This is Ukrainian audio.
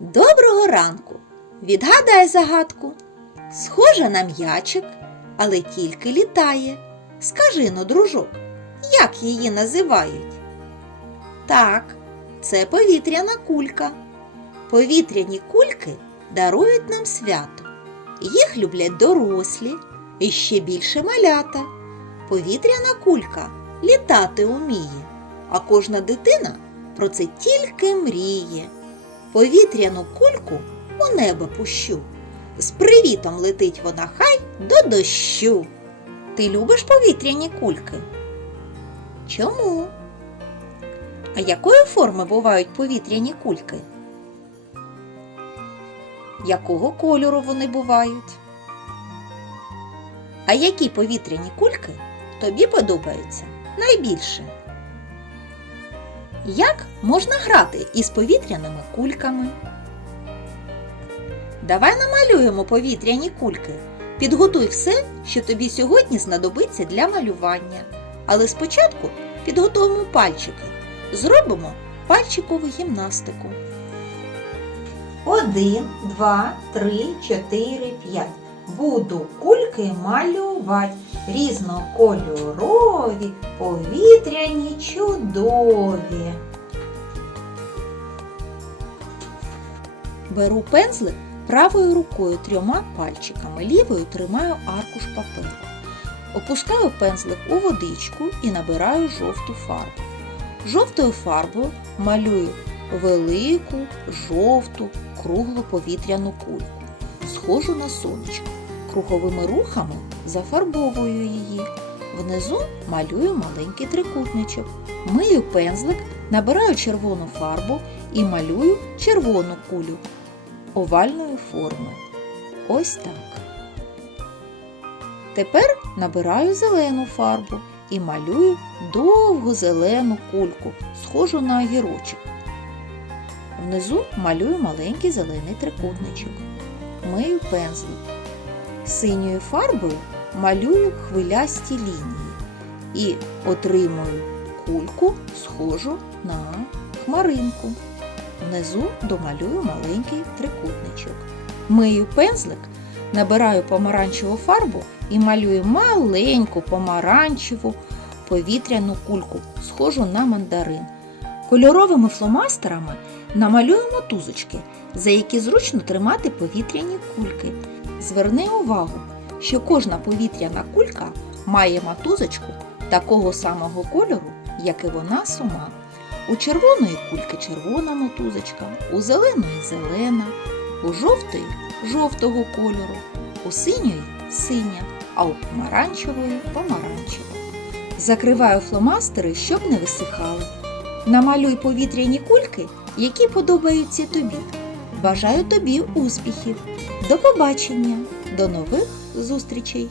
Доброго ранку! Відгадай загадку. Схожа на м'ячик, але тільки літає. Скажи но, дружок, як її називають? Так, це повітряна кулька. Повітряні кульки дарують нам свято. Їх люблять дорослі і ще більше малята. Повітряна кулька літати уміє, а кожна дитина про це тільки мріє. Повітряну кульку у небо пущу. З привітом летить вона хай до дощу. Ти любиш повітряні кульки? Чому? А якої форми бувають повітряні кульки? Якого кольору вони бувають? А які повітряні кульки тобі подобаються найбільше? Як можна грати із повітряними кульками? Давай намалюємо повітряні кульки. Підготуй все, що тобі сьогодні знадобиться для малювання. Але спочатку підготуємо пальчики. Зробимо пальчикову гімнастику. Один, два, три, чотири, п'ять. Буду кульки малювати. Різнокольорові, повітряні чудові. Беру пензлик правою рукою трьома пальчиками, лівою тримаю аркуш паперу. Опускаю пензлик у водичку і набираю жовту фарбу. Жовтою фарбою малюю велику, жовту, круглу повітряну кульку. Схожу на сонечко. Круговими рухами зафарбовую її. Внизу малюю маленький трикутничок. Мию пензлик, набираю червону фарбу і малюю червону кулю овальної форми. Ось так. Тепер набираю зелену фарбу і малюю довгу зелену кульку, схожу на огірочок. Внизу малюю маленький зелений трикутничок. Мию пензлик. Синьою фарбою малюю хвилясті лінії і отримую кульку, схожу на хмаринку. Внизу домалюю маленький трикутничок. Мию пензлик, набираю помаранчеву фарбу і малюю маленьку помаранчеву повітряну кульку, схожу на мандарин. Кольоровими фломастерами намалюємо тузочки, за які зручно тримати повітряні кульки. Зверни увагу, що кожна повітряна кулька має матузочку такого самого кольору, як і вона сама. У червоної кульки червона мотузочка, у зеленої зелена, у жовтої жовтого кольору, у синьої синя, а у помаранчевої помаранчева. Закриваю фломастери, щоб не висихали. Намалюй повітряні кульки, які подобаються тобі. Бажаю тобі успіхів! До побачення! До нових зустрічей!